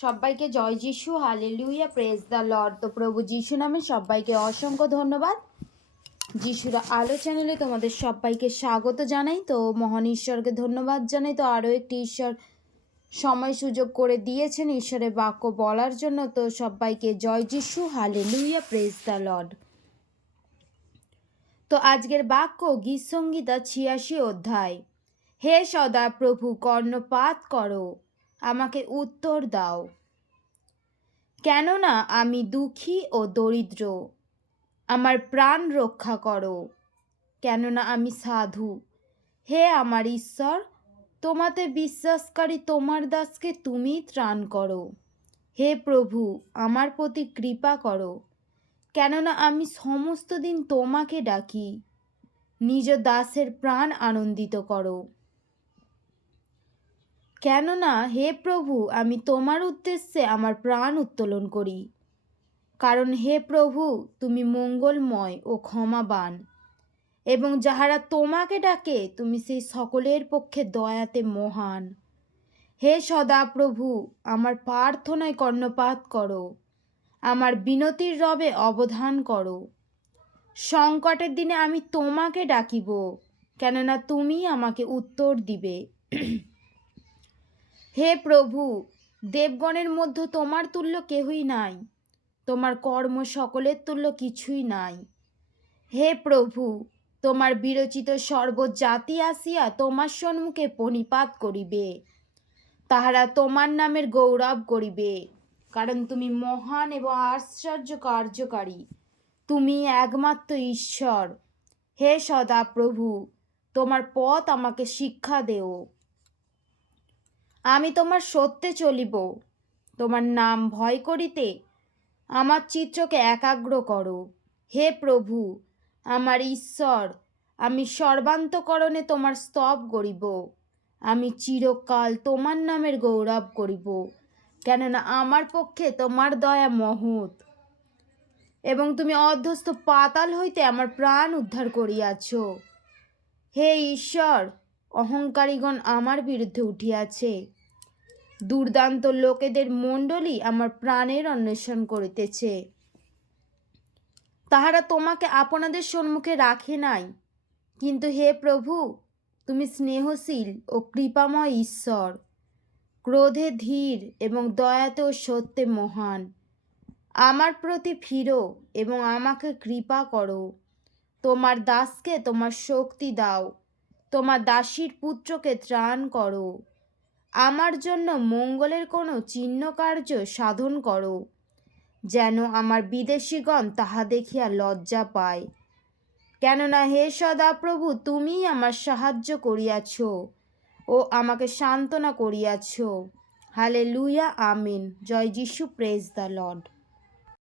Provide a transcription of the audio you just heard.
সবাইকে জয় যিশু, hallelujah, praise the Lord. তো প্রভু যিশু নামে সবাইকে অসংখ্য ধন্যবাদ। যিশুর আলো চ্যানেলে তোমাদের সবাইকে স্বাগত জানাই। তো মহান ঈশ্বরকে ধন্যবাদ জানাই। তো আরও একটি ঈশ্বর সময় সুযোগ করে দিয়েছেন ঈশ্বরের বাক্য বলার জন্য। তো সবাইকে জয় যিশু, হালেলুয়া, প্রেজ দ্য লর্ড। তো আজকের বাক্য গীতসংহিতা ৮৬ অধ্যায়। হে সদা প্রভু, কর্ণপাত করো, আমাকে উত্তর দাও। কেননা আমি দুঃখী ও দরিদ্র, আমার প্রাণ রক্ষা করো। কেননা আমি সাধু, হে আমার ঈশ্বর, তোমাতে বিশ্বাসকারী তোমার দাসকে তুমি ত্রাণ করো। হে প্রভু, আমার প্রতি কৃপা করো, কেননা আমি সমস্ত দিন তোমাকে ডাকি। নিজ দাসের প্রাণ আনন্দিত করো। কেননা হে প্রভু, আমি তোমার উদ্দেশ্যে আমার প্রাণ উত্তোলন করি। কারণ হে প্রভু, তুমি মঙ্গলময় ও ক্ষমাবান, এবং যাহারা তোমাকে ডাকে তুমি সেই সকলের পক্ষে দয়াতে মহান। হে সদাপ্রভু, আমার প্রার্থনায় কর্ণপাত করো, আমার বিনতির রবে অবধান করো। সংকটের দিনে আমি তোমাকে ডাকিব, কেননা তুমি আমাকে উত্তর দিবে। হে প্রভু, দেবগণের মধ্যে তোমার তুল্য কেহই নাই, তোমার কর্ম সকলের তুল্য কিছুই নাই। হে প্রভু, তোমার বিরচিত সর্বজাতি আসিয়া তোমার সম্মুখে প্রণিপাত করিবে, তাহারা তোমার নামের গৌরব করিবে। কারণ তুমি মহান এবং আশ্চর্য কার্যকারী, তুমি একমাত্র ঈশ্বর। হে সদাপ্রভু, তোমার পথ আমাকে শিক্ষা দেও। আমি তোমার সত্যে চলিব, তোমার নাম ভয় করিতে আমার চিত্তকে একাগ্র করো। হে প্রভু আমার ঈশ্বর, আমি সর্বান্তকরণে তোমার স্তব করিব। আমি চিরকাল তোমার নামের গৌরব করিব, কেননা আমার পক্ষে তোমার দয়া মহৎ, এবং তুমি অধ্যস্থ পাতাল হইতে আমার প্রাণ উদ্ধার করিয়াছ। হে ঈশ্বর, অহংকারীগণ আমার বিরুদ্ধে উঠিয়াছে, দুর্দান্ত লোকেদের মণ্ডলী আমার প্রাণের অন্বেষণ করিতেছে। তাহারা তোমাকে আপনাদের সম্মুখে রাখে নাই, কিন্তু হে প্রভু, তুমি স্নেহশীল ও কৃপাময় ঈশ্বর, ক্রোধে ধীর এবং দয়াতে ও সত্যে মহান। আমার প্রতি ফিরো এবং আমাকে কৃপা করো। তোমার দাসকে তোমার শক্তি দাও, তোমার দাসীর পুত্রকে ত্রাণ করো। আমার জন্য মঙ্গলের কোনো চিহ্ন কার্য সাধন করো, যেন আমার বিদেশিগণ তাহা দেখিয়া লজ্জা পায়। কেননা হে সদাপ্রভু, তুমিই আমার সাহায্য করিয়াছ ও আমাকে সান্ত্বনা করিয়াছ। হালেলুয়া, আমিন। জয় যিশু, প্রেজ দ্য লর্ড।